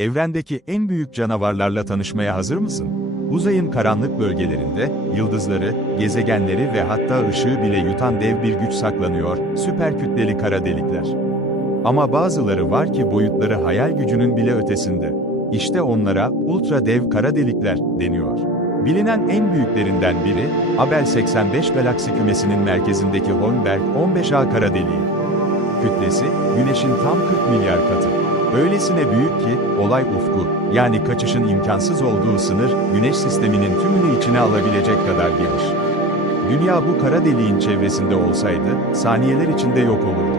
Evrendeki en büyük canavarlarla tanışmaya hazır mısın? Uzayın karanlık bölgelerinde, yıldızları, gezegenleri ve hatta ışığı bile yutan dev bir güç saklanıyor, süper kütleli kara delikler. Ama bazıları var ki boyutları hayal gücünün bile ötesinde. İşte onlara ultra dev kara delikler deniyor. Bilinen en büyüklerinden biri, Abel 85 galaksi kümesinin merkezindeki Holmberg 15A kara deliği. Kütlesi, Güneş'in tam 40 milyar katı. Öylesine büyük ki, olay ufku, yani kaçışın imkansız olduğu sınır, Güneş sisteminin tümünü içine alabilecek kadar geniş. Dünya bu kara deliğin çevresinde olsaydı, saniyeler içinde yok olurdu.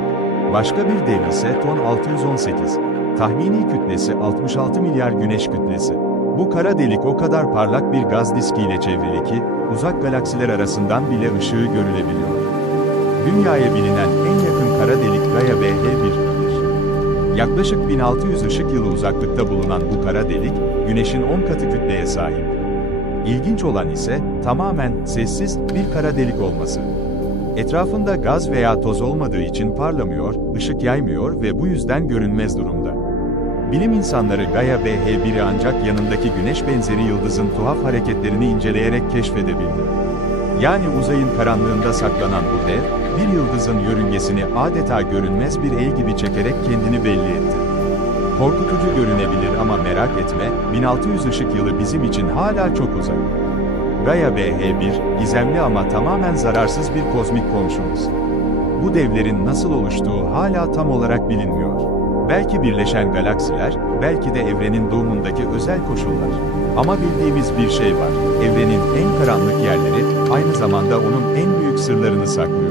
Başka bir dev ise Ton 618. Tahmini kütlesi 66 milyar güneş kütlesi. Bu kara delik o kadar parlak bir gaz diskiyle çevrili ki, uzak galaksiler arasından bile ışığı görülebiliyor. Dünyaya bilinen en yakın kara delik Gaia BH1'dir. Yaklaşık 1600 ışık yılı uzaklıkta bulunan bu kara delik, Güneş'in 10 katı kütleye sahip. İlginç olan ise, tamamen sessiz bir kara delik olması. Etrafında gaz veya toz olmadığı için parlamıyor, ışık yaymıyor ve bu yüzden görünmez durumda. Bilim insanları Gaia BH1'i ancak yanındaki güneş benzeri yıldızın tuhaf hareketlerini inceleyerek keşfedebildi. Yani uzayın karanlığında saklanan bu dev, bir yıldızın yörüngesini adeta görünmez bir el gibi çekerek kendini belli etti. Korkutucu görünebilir ama merak etme, 1600 ışık yılı bizim için hala çok uzak. Gaia BH1, gizemli ama tamamen zararsız bir kozmik komşumuz. Bu devlerin nasıl oluştuğu hala tam olarak bilinmiyor. Belki birleşen galaksiler, belki de evrenin doğumundaki özel koşullar. Ama bildiğimiz bir şey var, evrenin en karanlık yerleri, aynı zamanda onun en büyük sırlarını saklıyor.